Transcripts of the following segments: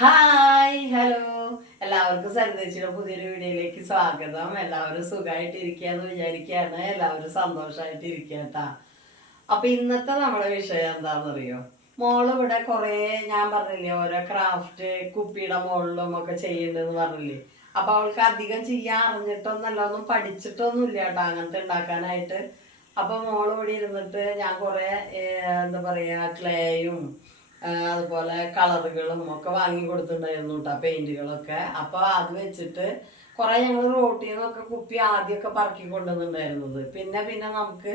Hi hello എല്ലാവർക്കും സരിതച്ചിയുടെ പുതിയൊരു വീഡിയോയിലേക്ക് സ്വാഗതം. എല്ലാവരും സുഖമായിട്ടിരിക്കുകയെന്ന് വിചാരിക്കുകയാണ്. എല്ലാവരും സന്തോഷമായിട്ടിരിക്കുക കേട്ടാ അപ്പൊ ഇന്നത്തെ നമ്മുടെ വിഷയം എന്താണെന്നറിയോ? മോൾ ഇവിടെ കുറേ ഞാൻ പറഞ്ഞില്ലേ ഓരോ ക്രാഫ്റ്റ് കുപ്പിയുടെ മുകളിലും ഒക്കെ ചെയ്യുന്നുണ്ടെന്ന് പറഞ്ഞില്ലേ? അപ്പൊ അവൾക്ക് അധികം ചെയ്യാൻ അറിഞ്ഞിട്ടൊന്നല്ല ഒന്നും പഠിച്ചിട്ടൊന്നുമില്ല കേട്ടോ അങ്ങനത്തെ ഉണ്ടാക്കാനായിട്ട്. അപ്പൊ മോൾ ഇവിടെ ഇരുന്നിട്ട് ഞാൻ കുറേ എന്താ പറയാ ക്ലേയും അതുപോലെ കളറുകളും ഒക്കെ വാങ്ങി കൊടുത്തിട്ടുണ്ടായിരുന്നു കേട്ടോ പെയിന്റുകളൊക്കെ. അപ്പോൾ അത് വെച്ചിട്ട് കുറെ ഞങ്ങൾ റോട്ടിൽ നിന്നൊക്കെ കുപ്പി ആദ്യമൊക്കെ പറക്കി കൊണ്ടുവന്നിട്ടുണ്ടായിരുന്നത്. പിന്നെ പിന്നെ നമുക്ക്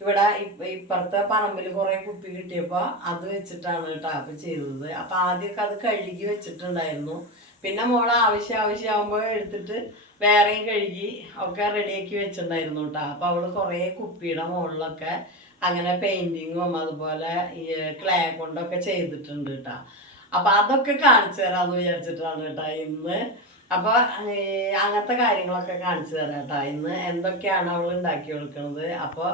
ഇവിടെ ഇപ്പുറത്തെ പറമ്പിൽ കുറെ കുപ്പി കിട്ടിയപ്പോൾ അത് വെച്ചിട്ടാണ് കേട്ടോ അപ്പൊ ചെയ്തത്. അപ്പൊ ആദ്യമൊക്കെ അത് കഴുകി വെച്ചിട്ടുണ്ടായിരുന്നു. പിന്നെ മോൾ ആവശ്യം ആവശ്യമാകുമ്പോൾ എടുത്തിട്ട് വേറെയും കഴുകി ഒക്കെ റെഡിയാക്കി വെച്ചിട്ടുണ്ടായിരുന്നു കേട്ടോ അപ്പോൾ അവൾ കുറെ കുപ്പിയുടെ മുകളിലൊക്കെ അങ്ങനെ പെയിന്റിങ്ങും അതുപോലെ ഈ ക്ലേ കൊണ്ടൊക്കെ ചെയ്തിട്ടുണ്ട് കേട്ടോ അപ്പൊ അതൊക്കെ കാണിച്ചു തരാന്ന് വിചാരിച്ചിട്ടാണ് കേട്ടോ ഇന്ന്. അപ്പൊ ഏ, അങ്ങനത്തെ കാര്യങ്ങളൊക്കെ കാണിച്ചു തരാം കേട്ടോ ഇന്ന് എന്തൊക്കെയാണ് അവൾ ഉണ്ടാക്കി കൊടുക്കുന്നത് അപ്പൊ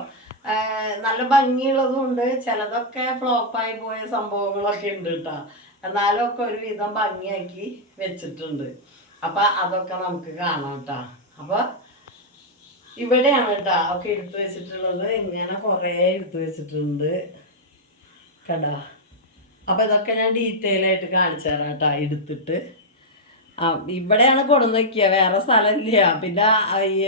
നല്ല ഭംഗിയുള്ളതും ഉണ്ട്. ചിലതൊക്കെ ഫ്ലോപ്പായി പോയ സംഭവങ്ങളൊക്കെ ഉണ്ട് കേട്ടോ എന്നാലും ഒക്കെ ഒരുവിധം ഭംഗിയാക്കി വെച്ചിട്ടുണ്ട്. അപ്പൊ അതൊക്കെ നമുക്ക് കാണാം കേട്ടോ അപ്പൊ ഇവിടെയാണ് കേട്ടോ ഒക്കെ എടുത്തു വെച്ചിട്ടുള്ളത്. ഇങ്ങനെ കുറേ എടുത്തു വെച്ചിട്ടുണ്ട്. കണ്ടോ? അപ്പോൾ ഇതൊക്കെ ഞാൻ ഡീറ്റെയിൽ ആയിട്ട് കാണിച്ചു തരാം കേട്ടോ എടുത്തിട്ട്. ആ ഇവിടെയാണ് കൊണ്ടുവന്ന് വയ്ക്കുക വേറെ സ്ഥലമില്ല. പിന്നെ ഈ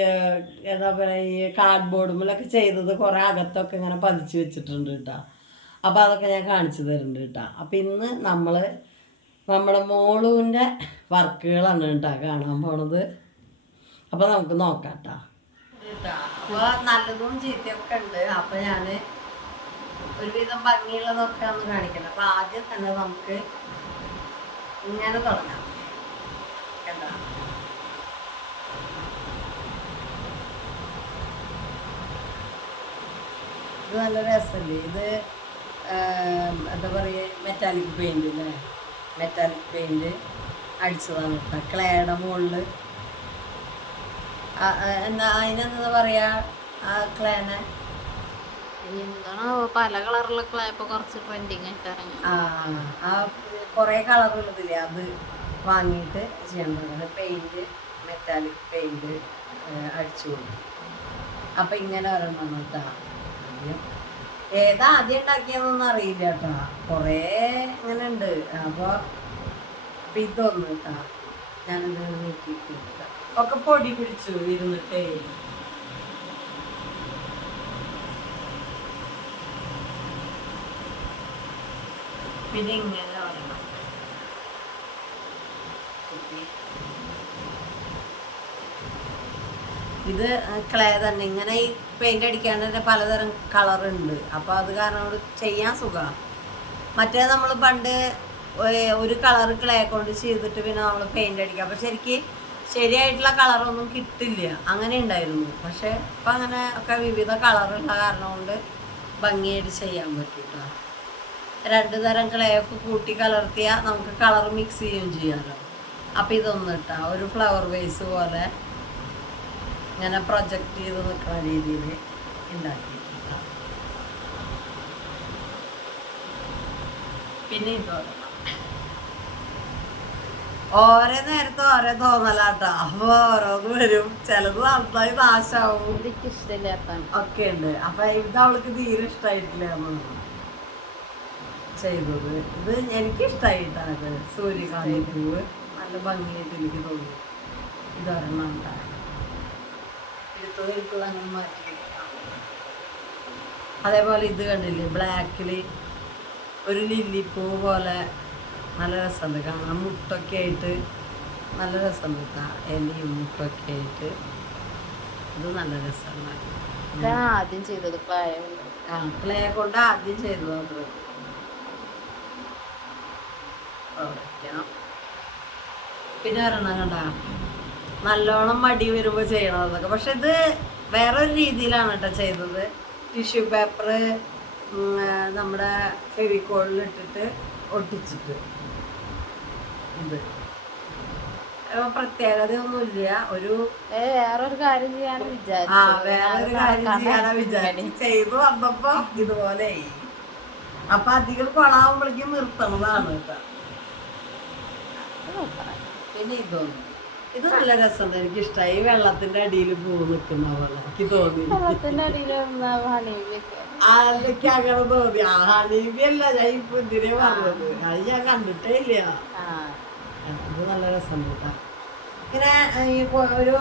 എന്താ പറയുക ഈ കാർഡ്ബോർഡുമല്ലൊക്കെ ചെയ്തത് കുറേ അകത്തൊക്കെ ഇങ്ങനെ പതിച്ച് വെച്ചിട്ടുണ്ട് കേട്ടോ അപ്പോൾ അതൊക്കെ ഞാൻ കാണിച്ചു തരുന്നുണ്ട് കേട്ടോ അപ്പം ഇന്ന് നമ്മൾ നമ്മുടെ മോളൂന്റെ വർക്കുകളാണ് കേട്ടോ കാണാൻ പോണത്. അപ്പോൾ നമുക്ക് നോക്കാം കേട്ടോ അപ്പോൾ നല്ലതും ചീത്തയൊക്കെ ഉണ്ട്. അപ്പോൾ ഞാൻ ഒരുവിധം ഭംഗിയുള്ളതൊക്കെ ഒന്ന് കാണിക്കണം അപ്പോൾ ആദ്യം തന്നെ നമുക്ക് ഇങ്ങനെ തുടങ്ങാം. കണ്ടോ? ഇത് നല്ല രസമല്ലേ? ഇത് എന്താ പറയുക മെറ്റാലിക് പെയിന്റ് അല്ലേ മെറ്റാലിക് പെയിന്റ് അടിച്ചതാണ് കേട്ടോ. ക്ലേയുടെ മുകളിൽ അതിനെന്താ പറയാ? ആ ക്ലേനെ എന്താണോ പല കളറിലൊക്കെ ഇപ്പൊ കുറച്ച് ട്രെൻഡിങ് ആയിട്ട് ഇറങ്ങി. ആ ആ കുറേ കളറുള്ളതില്ലേ അത് വാങ്ങിയിട്ട് ചെയ്യാൻ തുടങ്ങുന്നത് പെയിന്റ് മെറ്റാലിക് പെയിന്റ് അടിച്ചു കൊടുക്കും അപ്പൊ ഇങ്ങനെ ഒരെണ്ണം കേട്ടാ ആദ്യം ഏതാ ആദ്യം ഉണ്ടാക്കിയതെന്നൊന്നും അറിയില്ല കേട്ടാ. കുറേ ഇങ്ങനെ ഉണ്ട്. അപ്പൊ അപ്പൊ ഇതൊന്ന് കേട്ടാ ഞാനത് നീക്കിയിട്ട് ഒക്കെ പൊടി പിടിച്ചു ഇരുന്നിട്ടേ. പിന്നെ ഇങ്ങനെ ഇത് ക്ലേ തന്നെ. ഇങ്ങനെ ഈ പെയിന്റ് അടിക്കാണ്ട് പലതരം കളർ ഉണ്ട്. അപ്പൊ അത് കാരണം ചെയ്യാൻ സുഖമാണ് മറ്റേ നമ്മൾ പണ്ട് ഒരു കളർ ക്ലേ കൊണ്ട് ചെയ്തിട്ട് പിന്നെ നമ്മൾ പെയിന്റ് അടിക്കുക അപ്പൊ ശരിക്ക് ശരിയായിട്ടുള്ള കളറൊന്നും കിട്ടില്ല. അങ്ങനെ ഉണ്ടായിരുന്നു. പക്ഷെ ഇപ്പം അങ്ങനെ ഒക്കെ വിവിധ കളറുള്ള കാരണം കൊണ്ട് ഭംഗിയായിട്ട് ചെയ്യാൻ പറ്റും. രണ്ട് തരം ക്ലേയൊക്കെ കൂട്ടി കലർത്തിയാൽ നമുക്ക് കളർ മിക്സ് ചെയ്യുകയും ചെയ്യാമല്ലോ അപ്പം ഇതൊന്നും ഇട്ടാ ഒരു ഫ്ലവർ വേസ് പോലെ ഇങ്ങനെ പ്രൊജക്റ്റ് ചെയ്ത് നിൽക്കുന്ന രീതിയിൽ ഉണ്ടാക്കിയിട്ടുണ്ട് പിന്നെ ഇതോടെ ഓരോ നേരത്തെ ഓരോ തോന്നലാട്ടോ. അപ്പൊ ഓരോന്ന് വരും. ചിലത് നന്നായി നാശാവും. ഒക്കെ ഉണ്ട്. അപ്പൊ ഇത് അവൾക്ക് തീരെ ഇഷ്ടമായിട്ടില്ല ചെയ്തത്. ഇത് എനിക്ക് ഇഷ്ടമായിട്ടാണ് ഇത് സൂര്യകാന്തി പൂവ് നല്ല ഭംഗിയായിട്ട് എനിക്ക് തോന്നി. ഇതൊരെണ്ണം എടുത്തത് എടുത്തത് അങ്ങനെ മാറ്റി അതേപോലെ ഇത് കണ്ടില്ലേ ബ്ലാക്കിൽ ഒരു ലില്ലിപ്പൂ പോലെ നല്ല രസമുണ്ട്. കാണാൻ മുട്ടൊക്കെ ആയിട്ട് നല്ല രസമുണ്ട്. എലിയും മുട്ടൊക്കെ ആയിട്ട്. അത് നല്ല രസമാണ് ആദ്യം ചെയ്തത് പ്ലേ ആ ക്ലേ കൊണ്ട് ആദ്യം ചെയ്തത് അത് പിന്നെ ഒരെണ്ണം കണ്ട. നല്ലോണം മടി വരുമ്പോൾ ചെയ്യണതൊക്കെ പക്ഷെ ഇത് വേറൊരു രീതിയിലാണ് കേട്ടോ ചെയ്തത്. ടിഷ്യൂ പേപ്പർ നമ്മുടെ ഫെവിക്കോളിൽ ഇട്ടിട്ട് ഒട്ടിച്ചിട്ട്. ഇത്. അപ്പൊ പ്രത്യേകതയൊന്നുമില്ല. ഒരു ഏ വേറൊരു കാര്യം ചെയ്യാന്ന് ആ വേറൊരു കാര്യം ചെയ്യാനാ വിചാരിച്ചു ചെയ്തു വന്നപ്പോ ഇതുപോലെ അപ്പൊ അധികം കൊളാവുമ്പോഴേക്കും നിർത്തണതാണ് കേട്ടോ. പിന്നെ ഇതൊന്നും. ഇത് നല്ല രസമുണ്ട് എനിക്ക് ഇഷ്ടമായി വെള്ളത്തിന്റെ അടിയിൽ പൂ നിൽക്കുന്ന പോലെ എനിക്ക് തോന്നി. വെള്ളത്തിന്റെ അടിയിൽ അങ്ങനെ തോന്നി. ആ ഹണീബി അല്ല ഞാൻ ഇപ്പൊ ഇതിനെ പറഞ്ഞത്. അത് ഞാൻ കണ്ടിട്ടേ ഇല്ല. അത് നല്ല രസമുണ്ട് കേട്ടോ. ഇങ്ങനെ ഈ ഒരു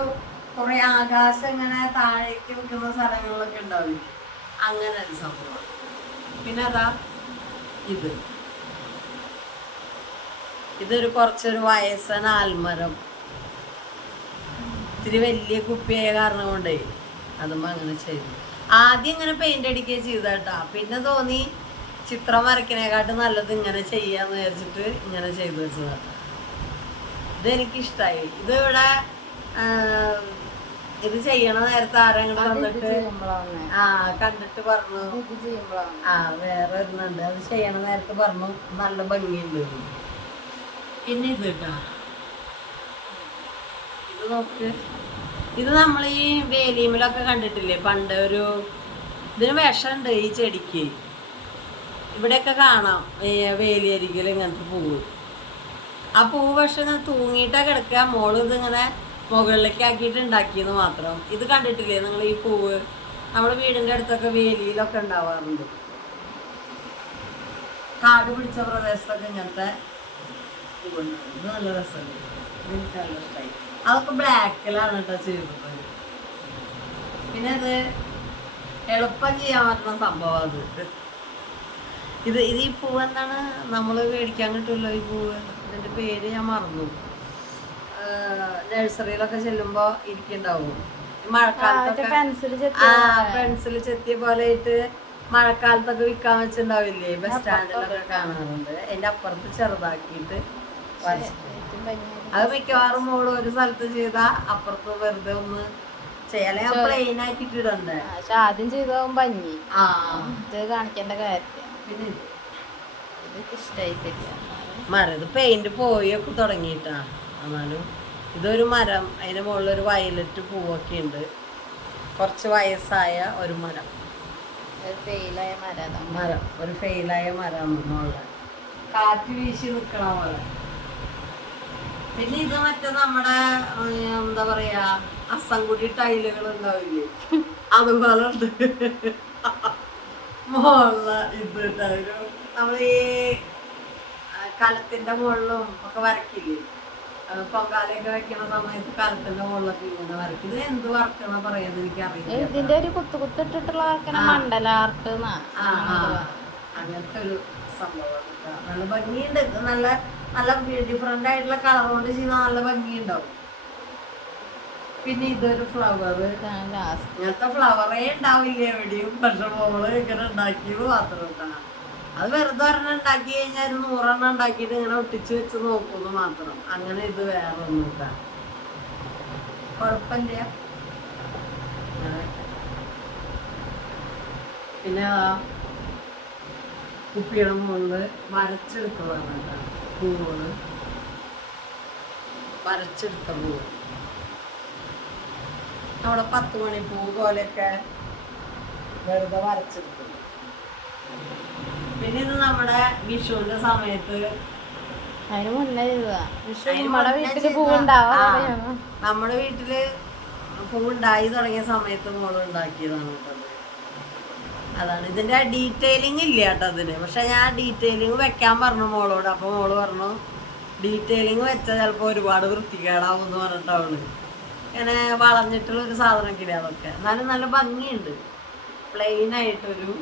കുറെ ആകാശം ഇങ്ങനെ താഴേക്ക് നിൽക്കുന്ന സ്ഥലങ്ങളിലൊക്കെ ഉണ്ടാവില്ലേ? അങ്ങനെ ഒരു സംഭവം. പിന്നെ അതാ ഇത്. ഇതൊരു കുറച്ചൊരു വയസ്സൻ ആൽമരം. ഇത്തിരി വലിയ കുപ്പിയായ കാരണം കൊണ്ടേ അതുമ്പോ അങ്ങനെ ചെയ്തു. ആദ്യം ഇങ്ങനെ പെയിന്റ് അടിക്കുക ചെയ്തേട്ടാ പിന്നെ തോന്നി ചിത്രം വരയ്ക്കണേക്കാട്ടും നല്ലത് ഇങ്ങനെ ചെയ്യാന്ന് വിചാരിച്ചിട്ട് ഇങ്ങനെ ചെയ്തു വെച്ചതാ. ഇതെനിക്കിഷ്ടായി. ഇത് ഇവിടെ ഇത് ചെയ്യണ നേരത്തെ ആരെങ്കിലും വന്നിട്ട് ആ കണ്ടിട്ട് പറഞ്ഞു. ആ വേറെ വരുന്നുണ്ട്. അത് ചെയ്യണ നേരത്തെ പറഞ്ഞു. നല്ല ഭംഗിയുണ്ട്. പിന്നെ ഇത് കേട്ടോ. ഇത് നോക്ക്. ഇത് നമ്മൾ ഈ വേലിയുമിലൊക്കെ കണ്ടിട്ടില്ലേ? പണ്ട് ഒരു ഇതിന് വിഷമുണ്ട് ഈ ചെടിക്ക്. ഇവിടെയൊക്കെ കാണാം. വേലിയരികിൽ ഇങ്ങനത്തെ പൂവ്. ആ പൂവ് പക്ഷെ ഇങ്ങനെ തൂങ്ങിയിട്ടാണ് കിടക്കുക. മോൾ ഇതിങ്ങനെ മുകളിലേക്ക് ആക്കിയിട്ട് ഉണ്ടാക്കിയെന്ന് മാത്രം. ഇത് കണ്ടിട്ടില്ലേ നിങ്ങൾ ഈ പൂവ്? നമ്മുടെ വീടിന്റെ അടുത്തൊക്കെ വേലിയിലൊക്കെ ഉണ്ടാവാറുണ്ട്. കാട് പിടിച്ച പ്രദേശത്തൊക്കെ ഇങ്ങനത്തെ പൂവുണ്ട്. ഇത് നല്ല രസമുണ്ട്. എനിക്ക് നല്ല ഇഷ്ടമായി അതൊക്കെ ബ്ലാക്കിലാണ് കേട്ടോ ചെയ്തത്. പിന്നെ അത് എളുപ്പം ചെയ്യാൻ പറ്റുന്ന സംഭവം അത്. ഇത് ഇത് ഈ പൂവ് എന്താണ്? നമ്മൾ മേടിക്കാൻ കിട്ടുമല്ലോ ഈ പൂവ് ഇതിന്റെ പേര് ഞാൻ മറന്നു. നഴ്സറിയിലൊക്കെ ചെല്ലുമ്പോൾ ഇരിക്കുന്നുണ്ടാവും. മഴക്കാലത്തൊക്കെ പെൻസിൽ ആ പെൻസിൽ ചെത്തിയ പോലെ. ആയിട്ട് മഴക്കാലത്തൊക്കെ വിൽക്കാൻ വെച്ചിട്ടുണ്ടാവില്ലേ? ബസ് സ്റ്റാൻഡിലൊക്കെ കാണാറുണ്ട്. എന്റെ അപ്പുറത്ത് ചെറുതാക്കിയിട്ട് വരച്ചിട്ട് അത് മിക്കവാറും മോൾ ഒരു സ്ഥലത്ത് ചെയ്താ അപ്പുറത്ത് വെറുതെ ഒന്ന് പ്ലെയിൻ ആക്കിയിട്ട് ഇടണ്ടേ? പക്ഷെ ആദ്യം ചെയ്താവും ആ. ഇത് കാണിക്കേണ്ട കാര്യമില്ല. പിന്നെ? ഇത്. ഇതൊക്കെ ഇഷ്ടമായിട്ടില്ല മരം ഇത് പെയിന്റ് പോയൊക്കെ തുടങ്ങിയിട്ടാ. എന്നാലും ഇതൊരു മരം അതിന് മുകളിൽ ഒരു വയലറ്റ് പൂവൊക്കെ ഉണ്ട്. കുറച്ച് വയസ്സായ ഒരു മരം. ഒരു ഫെയിലായ മരം മരം ഒരു ഫെയിലായ മരം മുകളിൽ കാറ്റ് വീശി നിൽക്കണ പോലെ പിന്നെ ഇത് മറ്റേ നമ്മുടെ എന്താ പറയാ അസംകുടി ടൈലുകൾ ഉണ്ടാവില്ലേ? അതുപോലെ ഉണ്ട്. മുകളിൽ ഇത് ഉണ്ടാവും നമ്മൾ ഈ കലത്തിന്റെ മുകളിലും ഒക്കെ വരക്കില്ലേ പൊങ്കാലയൊക്കെ വെക്കുന്ന സമയത്ത് കലത്തിന്റെ മുകളിലൊക്കെ ഇങ്ങനെ വരക്കും ഇത് എന്ത് വർക്കെന്ന് പറയാന്ന് എനിക്കറിയില്ല. ഇതിന്റെ ഒരു കുത്തു കുത്തിട്ടിട്ടുള്ള മണ്ഡല ആർട്ട്. അങ്ങനത്തെ ഒരു സംഭവം. നല്ല ഭംഗിയുണ്ട്. നല്ല നല്ല ഡിഫറെന്റ് ആയിട്ടുള്ള കളർ കൊണ്ട് ചെയ്യുന്ന നല്ല ഭംഗിയുണ്ടാവും. പിന്നെ ഇതൊരു ഫ്ലവർ. ഇങ്ങനത്തെ ഫ്ലവറേ ഉണ്ടാവില്ല എവിടെയും. പക്ഷെ മോൾ ഇങ്ങനെ ഉണ്ടാക്കിയത് മാത്രം അത് വെറുതെ ഒരെണ്ണം ഉണ്ടാക്കി കഴിഞ്ഞാൽ ഒരു നൂറെണ്ണം ഉണ്ടാക്കിയിട്ട് ഇങ്ങനെ ഒട്ടിച്ച് വെച്ച് നോക്കുന്നു മാത്രം. അങ്ങനെ ഇത് വേറെ ഒന്നും കേട്ടാ കുഴപ്പമില്ല. പിന്നെ ആ കൊണ്ട് കേട്ടോ. പൂവുകൾ വരച്ചെടുത്ത പൂവ്. നമ്മുടെ പത്ത് മണി പൂ പോലെയൊക്കെ വെറുതെ വരച്ചെടുത്തു പിന്നെ ഇത് നമ്മുടെ വിഷുവിന്റെ സമയത്ത് അതിന് മുന്നേ നമ്മുടെ വീട്ടിൽ പൂ പൂവുണ്ടാവാ ആ. നമ്മുടെ വീട്ടിൽ പൂവുണ്ടായി തുടങ്ങിയ സമയത്ത് മോൾ ഉണ്ടാക്കിയതാണ് കേട്ടത് അതാണ്. ഇതിന്റെ ഡീറ്റെയിലിംഗ് ഇല്ല കേട്ടോ അതിന്. പക്ഷെ ഞാൻ ഡീറ്റെയിലിംഗ് വെക്കാൻ പറഞ്ഞു മോളോട്. അപ്പോൾ മോൾ പറഞ്ഞു ഡീറ്റെയിലിംഗ് വെച്ചാൽ ചിലപ്പോ ഒരുപാട് വൃത്തികേടാവും എന്ന് പറഞ്ഞിട്ടാണ് ഇങ്ങനെ വളഞ്ഞിട്ടുള്ള ഒരു സാധനമൊക്കെ അതൊക്കെ. എന്നാലും നല്ല ഭംഗിയുണ്ട്. പ്ലെയിൻ ആയിട്ടൊരു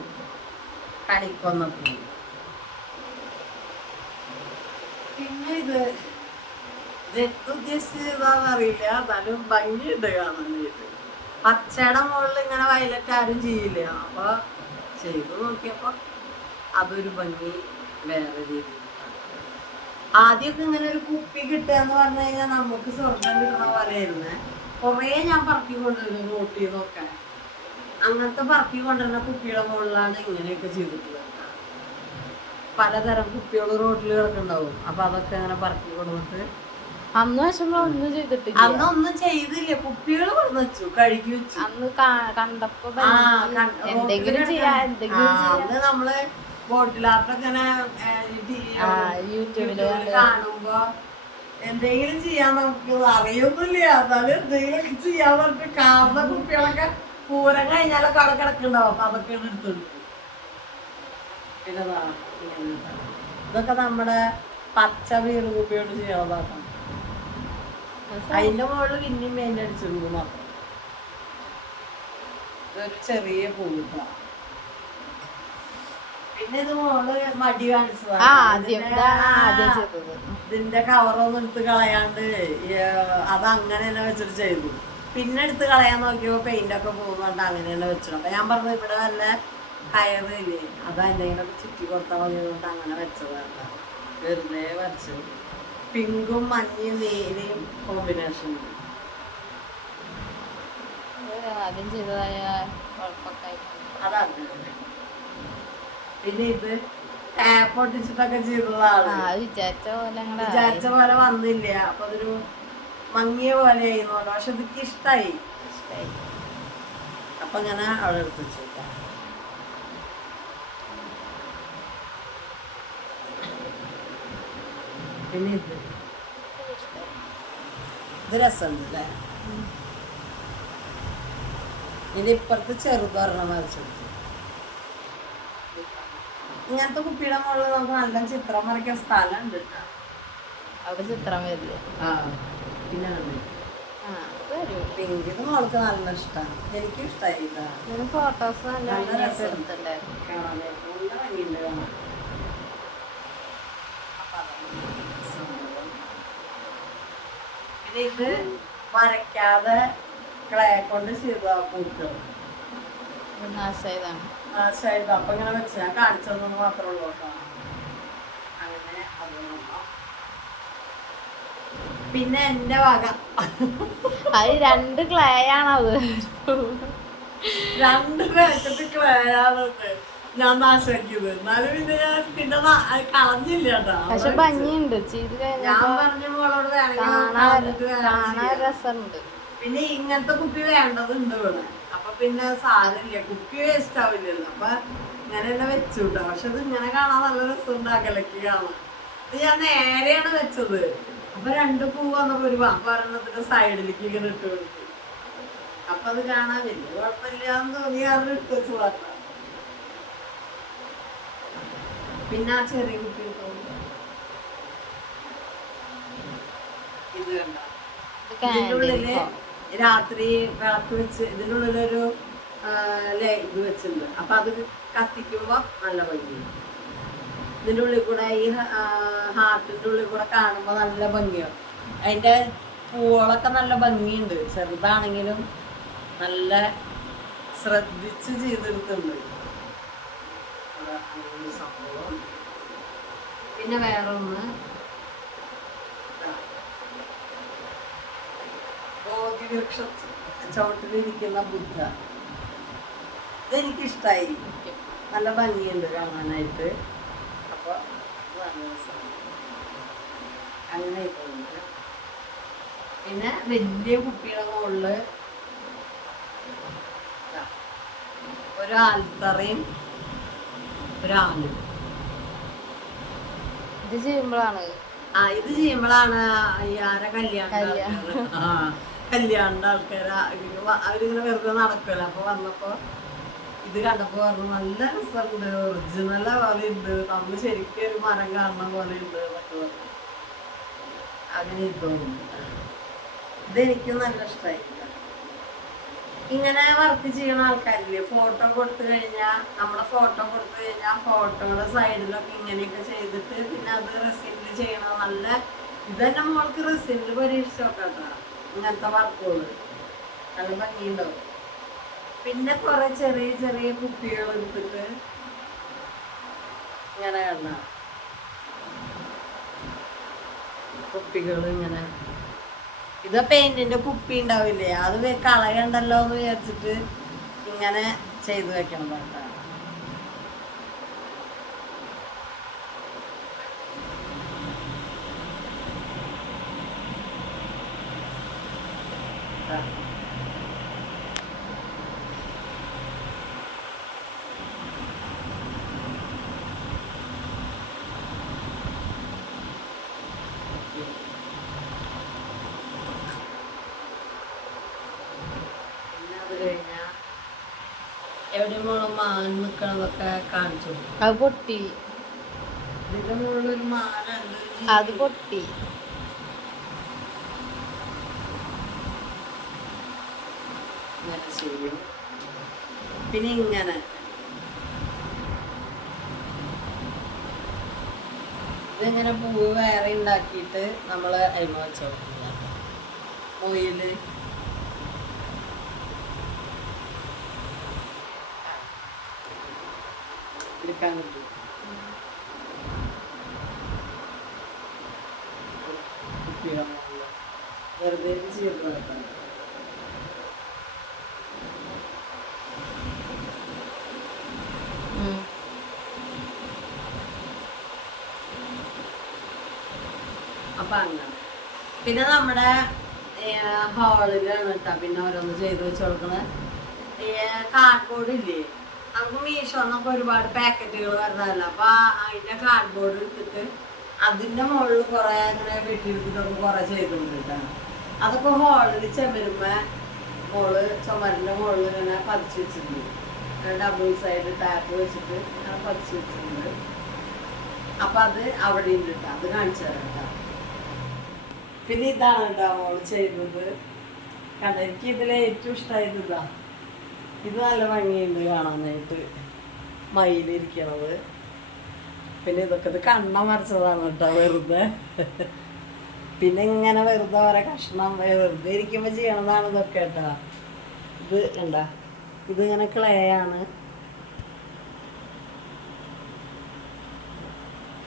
കണിക്കൊന്ന പൂ പിന്നെ ഇത് ഉദ്ദേശിച്ചതാന്ന് എന്നാലും ഭംഗിയുണ്ട് കാണാനായിട്ട്. പച്ചയുടെ മുകളിൽ ഇങ്ങനെ വയലറ്റ് ആരും ചെയ്യില്ല. അപ്പൊ ചെയ്തു നോക്കിയപ്പോ അതൊരു ഭംഗി വേറെ രീതിയിൽ ആദ്യമൊക്കെ ഇങ്ങനെ ഒരു കുപ്പി കിട്ടുക എന്ന് പറഞ്ഞു കഴിഞ്ഞാൽ നമുക്ക് സ്വർഗം കിട്ടുന്ന പോലെയായിരുന്നേ. കുറേ ഞാൻ പറക്കി കൊണ്ടുവരുന്നു നോട്ട് ചെയ്ത് നോക്കാൻ. അങ്ങനത്തെ പറക്കി കൊണ്ടുവരുന്ന കുപ്പിയുടെ മുകളിലാണ് ഇങ്ങനെയൊക്കെ ചെയ്തിട്ടുള്ളത്. പലതരം കുപ്പികൾ റോട്ടിൽ കിടക്കുന്നുണ്ടാവും. അപ്പൊ അതൊക്കെ അങ്ങനെ പറക്കി കൊണ്ടുവന്നിട്ട് അന്ന് ഒന്നും ചെയ്തിട്ടില്ല. അന്ന് ഒന്നും ചെയ്തില്ല. കുപ്പികൾ കൊണ്ടു വെച്ചു കഴുകി വെച്ചു. അന്ന് കണ്ടപ്പോ എന്തെങ്കിലും ചെയ്യാ എന്തെങ്കിലും അന്ന് നമ്മൾ ബോട്ടിലാർട്ടൊക്കെ യൂട്യൂബിൽ കാണുമ്പോ എന്തെങ്കിലും ചെയ്യാൻ നമുക്ക് അറിയൊന്നുമില്ല. എന്നാലും എന്തെങ്കിലും ചെയ്യാൻ പറഞ്ഞിട്ട് കാണുന്ന കുട്ടികളൊക്കെ പൂരം കഴിഞ്ഞാലൊക്കെ അവിടെ കിടക്കുന്നുണ്ടാവും. അപ്പൊ അതൊക്കെ എടുത്തുണ്ട് പിന്നെ ഇതൊക്കെ നമ്മുടെ പച്ച വീട് കുപ്പിയോട് ചെയ്യണതാക്കാം അതിന്റെ മുകളിൽ പിന്നെയും പെയിന്റ് അടിച്ചു മാത്രം ഇതൊരു ചെറിയ പൂട്ടാ പിന്നെ ഇത് മോൾ മടി കാണിച്ചതാണ് ഇതിന്റെ- കവറൊന്നും എടുത്ത് കളയാണ്ട് അത് അങ്ങനെ തന്നെ വെച്ചിട്ട് ചെയ്തു. പിന്നെ എടുത്ത് കളയാൻ നോക്കിയപ്പോ പെയിന്റ് ഒക്കെ പോകുന്നുണ്ട് അങ്ങനെ തന്നെ വെച്ചിട്ട് അപ്പൊ ഞാൻ പറഞ്ഞു ഇവിടെ നല്ല കയറില്ലേ അത് എന്തെങ്കിലും ചുറ്റി കൊടുത്താൽ മതി അങ്ങനെ വെച്ചതാണ് വെറുതെ വരച്ചു പിങ്കും മഞ്ഞയും നീലയും കോമ്പിനേഷൻ ആദ്യം ചെയ്തതായ പിന്നെ ഇത് ടാപ്പ് ഒട്ടിച്ചിട്ടൊക്കെ ചെയ്തതാണ് വിചാരിച്ച പോലെ വന്നില്ല. അപ്പൊ അതൊരു മങ്ങിയ പോലെ ആയിരുന്നു പക്ഷെ ഇതൊക്കെ ഇഷ്ടായി. അപ്പൊ അങ്ങനെ അവിടെ എടുത്ത് പിന്നെ ഇത്. ഇത് രസമുണ്ട് അല്ലേ ഇപ്പുറത്ത് ചെറുതൊരെണ്ണം വരച്ചെടുത്തു ഇങ്ങനത്തെ കുപ്പിയുടെ മുകളിൽ നമുക്ക് നല്ല ചിത്രം വരയ്ക്കാൻ സ്ഥലമുണ്ട് അവിടെ ചിത്രം വരില്ലേ? ആ പിന്നെ പിങ്ക് ഇത് മോൾക്ക് നല്ല ഇഷ്ടമാണ് എനിക്കും ഇഷ്ടമായി ഫോട്ടോസ് നല്ല രസം. എടുത്തിട്ടുണ്ടായിരുന്നു. കാണാൻ നല്ല ഭംഗിയുണ്ട് കാണാൻ അപ്പൊ അതാണ് സംഭവം. പിന്നെ ഇത് വരയ്ക്കാതെ ക്ലേ കൊണ്ട് ചെയ്ത പൂക്കൾ അപ്പൊ ഇങ്ങനെ വെച്ച് ഞാൻ കാണിച്ചതെന്ന് മാത്രമേ ഉള്ളൂ കേട്ടോ. അങ്ങനെ അത് നോക്കാം. പിന്നെ എന്റെ വക. അത് രണ്ട് ക്ലേ ആണത്. രണ്ട് ക്ലേ ക്ലേയാണത് ഞാൻ നാശാക്കിയത് എന്നാലും പിന്നെ ഞാൻ പിന്നെ കളഞ്ഞില്ല കേട്ടോ. പക്ഷെ ഭംഗിയുണ്ട്. ഞാൻ പറഞ്ഞ മോളോട് വേണമെങ്കിൽ പിന്നെ ഇങ്ങനത്തെ കുപ്പി വേണ്ടതുണ്ട് ഇവിടെ. അപ്പൊ പിന്നെ സാരമില്ല. കുപ്പി വേസ്റ്റ് ആവില്ലല്ലോ. അപ്പൊ ഇങ്ങനെ തന്നെ വെച്ചു കേട്ടോ. പക്ഷെ ഇത് ഇങ്ങനെ കാണാൻ നല്ല രസമുണ്ട് അകലക്ക് കാണാൻ. ഇത് ഞാൻ നേരെയാണ് വെച്ചത്. അപ്പൊ രണ്ട് പൂ വന്നപ്പോ ഒരു ഒരെണ്ണത്തിന്റെ സൈഡിലേക്ക് ഇങ്ങനെ ഇട്ട് കൊടുത്തു. അപ്പൊ അത് കാണാൻ വലിയ കുഴപ്പമില്ലാന്ന് തോന്നി. കാരണം ഇട്ട് വെച്ചു മാത്രം പിന്നെ ആ ചെറിയ കുട്ടി ഇട്ടോ. ഇത് കണ്ടോ. ഇത് ഇതിന്റെ കാൻഡിൽ ഉള്ളിൽ രാത്രി വിളക്ക് വെച്ച് ഇതിനുള്ളിലൊരു ഇത് വെച്ചിട്ടുണ്ട്. അപ്പൊ അത് കത്തിക്കുമ്പോ നല്ല ഭംഗി ഇതിന്റെ ഉള്ളിൽ കൂടെ ഈ ഹാർട്ടിന്റെ ഉള്ളിൽ കൂടെ കാണുമ്പോ നല്ല ഭംഗിയാണ് അതിന്റെ പൂവളൊക്കെ നല്ല ഭംഗിയുണ്ട്. ചെറുതാണെങ്കിലും നല്ല ശ്രദ്ധിച്ച് ചെയ്തെടുത്തുണ്ട് സംഭവം പിന്നെ വേറെ ഒന്ന് ചവിട്ടിലിരിക്കുന്ന ബോധിവൃക്ഷ ചുവട്ടിലിരിക്കുന്ന ബുദ്ധ. ഇതെനിക്കിഷ്ടായി. നല്ല ഭംഗിയുണ്ട് കാണാനായിട്ട്. അപ്പൊ അങ്ങനെ പിന്നെ വലിയ കുട്ടിയുടെ മുകളിൽ ഒരു ആൽത്തറയും ഒരു ആലും ഇത് ചെയ്യുമ്പോഴാണ് ആ ഇത് ചെയ്യുമ്പോഴാണ് ആരെ കല്യാണം കല്യാണം. ആ കല്യാണിന്റെ ആൾക്കാര്. അവരിങ്ങനെ വെറുതെ നടക്കുമല്ലോ അപ്പൊ വന്നപ്പോ ഇത് കണ്ടപ്പോ പറഞ്ഞു നല്ല രസമുണ്ട്. ഒറിജിനൽ പോലെ ഉണ്ട്. നമ്മൾ ശരിക്കും ഒരു മരം കാണുന്ന പോലെ ഉണ്ട് എന്നൊക്കെ പറഞ്ഞു. അങ്ങനെ തോന്നുന്നു ഇതെനിക്കും നല്ല ഇഷ്ടമായി ഇങ്ങനെ വർക്ക് ചെയ്യുന്ന ആൾക്കാരില്ലേ? ഫോട്ടോ കൊടുത്തു കഴിഞ്ഞാൽ നമ്മളെ ഫോട്ടോ കൊടുത്തു കഴിഞ്ഞാൽ ഫോട്ടോയുടെ സൈഡിലൊക്കെ ഇങ്ങനെയൊക്കെ ചെയ്തിട്ട് പിന്നെ അത് റെസിനിൽ ചെയ്യണം നല്ല ഇത് തന്നെ മോൾക്ക് റെസിനിൽ പരീക്ഷിച്ച് നോക്കട്ടോ ഇങ്ങനത്തെ വർക്കുകൾ നല്ല ഭംഗിയുണ്ടാവും പിന്നെ കുറെ ചെറിയ ചെറിയ കുപ്പികൾ എടുത്തിട്ട് ഇങ്ങനെ കണ്ട കുപ്പികൾ ഇങ്ങനെ ഇത് പെയിന്റിന്റെ കുപ്പി ഉണ്ടാവില്ലേ? അത് കളയണ്ടല്ലോ എന്ന് വിചാരിച്ചിട്ട് ഇങ്ങനെ ചെയ്തു വെക്കണം പാട്ടാണ് Thank മോൾ മാൻ നിക്കണതൊക്കെ കാണിച്ചു അത് പൊട്ടി. ഇതിന്റെ. അത് പൊട്ടി. ഇങ്ങനെ ചെയ്യും. പിന്നെ ഇങ്ങനെ. ഇതിങ്ങനെ പൂവ് വേറെ ഉണ്ടാക്കിയിട്ട് നമ്മൾ അരിമ വെച്ചു ഓയിൽ കിട്ടും മുകളിൽ. വെറുതെ ചെയ്ത്. അപ്പൊ അങ്ങനെ. പിന്നെ നമ്മുടെ ഹാളിലാണ് കേട്ടോ പിന്നെ ഓരോന്ന് ചെയ്ത് വെച്ച് കൊടുക്കണ. കാർഡ്ബോർഡ് ഇല്ലേ? നമുക്ക് മീഷോന്നൊക്കെ ഒരുപാട് പാക്കറ്റുകൾ വരുന്നതല്ല. അപ്പൊ അതിന്റെ കാർഡ്ബോർഡ് എടുത്തിട്ട് അതിന്റെ മുകളിൽ കുറെ അങ്ങനെ വെട്ടിയെടുത്തിട്ടൊക്കെ കുറെ ചെയ്തിട്ടുണ്ട് അതൊക്കെ ഹോളിൽ ചെമരുമ്പ മോൾ ചുമരിന്റെ മുകളിൽ ഇങ്ങനെ പതിച്ചു വെച്ചിട്ടുണ്ട്. ഡബിൾ സൈഡ് ടാപ്പ് വെച്ചിട്ട് അങ്ങനെ പതിച്ചു വെച്ചിട്ടുണ്ട്. അപ്പൊ അത് അവിടെ ഉണ്ട് കേട്ടോ അത് കാണിച്ചു തരാം പിന്നെ ഇതാണ് കേട്ടോ മോൾ ചെയ്തത്. കണ്ട എനിക്ക് ഇതിലെ ഏറ്റവും ഇഷ്ടമായത് ഇതാ. ഇത് നല്ല ഭംഗിയുണ്ട് കാണാനായിട്ട്. മയിലിരിക്കണത്. പിന്നെ ഇതൊക്കെ ഇത് കണ്ണ മറിച്ചതാണ് കേട്ടോ വെറുതെ. പിന്നെ ഇങ്ങനെ വെറുതെ ഓരോ കഷ്ണം വെറുതെ ഇരിക്കുമ്പോൾ ചെയ്യണതാണ് ഇതൊക്കെ കേട്ടോ. ഇത് കണ്ട. ഇതിങ്ങനെ ക്ലേ ആണ്.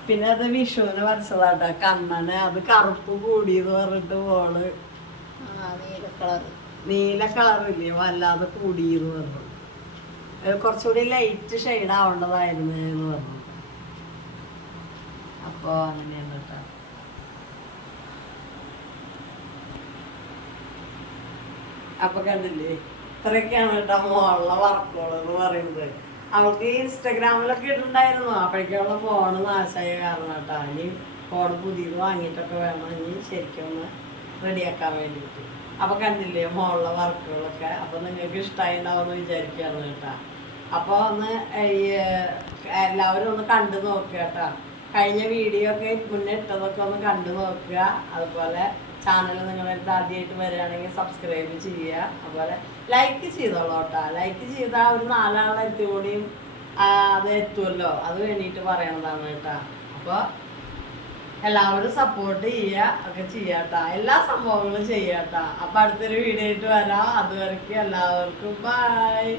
പിന്നെ അത് വിഷുവിന് വരച്ചതാട്ടോ കണ്ണന് അത് കറുപ്പ് കൂടിയെന്ന് പറഞ്ഞിട്ട് പോൾ ആ നീല നീല കളറില്ലേ വല്ലാതെ കൂടിയെന്ന് പറഞ്ഞു. കുറച്ചുകൂടി ലൈറ്റ് ഷെയ്ഡ് ആവേണ്ടതായിരുന്നു എന്ന് പറഞ്ഞു. അപ്പോൾ അങ്ങനെയാണ് കേട്ടോ. അപ്പൊ കണ്ടില്ലേ ഇത്രയൊക്കെയാണ് കേട്ടോ മോളുള്ള വർക്കുകൾ എന്ന് പറയുന്നത്. അവൾക്ക് ഇൻസ്റ്റഗ്രാമിലൊക്കെ ഇട്ടുണ്ടായിരുന്നു അപ്പോഴേക്കുള്ള ഫോണ് നാശമായ കാരണം കേട്ടോ. ഇനി ഫോൺ പുതിയത് വാങ്ങിയിട്ടൊക്കെ വേണം. ഇനി ശരിക്കും ഒന്ന് റെഡിയാക്കാൻ വേണ്ടിയിട്ട്. അപ്പൊ കണ്ടില്ലേ മോളിലെ വർക്കുകളൊക്കെ? അപ്പൊ നിങ്ങൾക്ക് ഇഷ്ടമായി ഉണ്ടാവുമെന്ന് വിചാരിക്കുകയാണ് കേട്ടോ. അപ്പൊ ഒന്ന് എല്ലാവരും ഒന്ന് കണ്ടു നോക്കുക കേട്ടോ. കഴിഞ്ഞ വീഡിയോ ഒക്കെ മുന്നേ ഇട്ടതൊക്കെ ഒന്ന് കണ്ടു നോക്കുക. അതുപോലെ ചാനൽ നിങ്ങളുടെ ആദ്യമായിട്ട് വരികയാണെങ്കിൽ സബ്സ്ക്രൈബ് ചെയ്യുക. അതുപോലെ ലൈക്ക് ചെയ്തോളൂ കേട്ടോ. ലൈക്ക് ചെയ്താൽ ഒരു നാലാളെത്തി കൂടിയും അത് എത്തുമല്ലോ. അത് വേണ്ടിയിട്ട് പറയണതാണ് കേട്ടോ. അപ്പോൾ എല്ലാവരും സപ്പോർട്ട് ചെയ്യുക ഒക്കെ ചെയ്യാട്ടാ. എല്ലാ സംഭവങ്ങളും ചെയ്യാട്ടാ. അപ്പൊ അടുത്തൊരു വീഡിയോ ആയിട്ട് വരാം. അതുവരെ എല്ലാവർക്കും ബൈ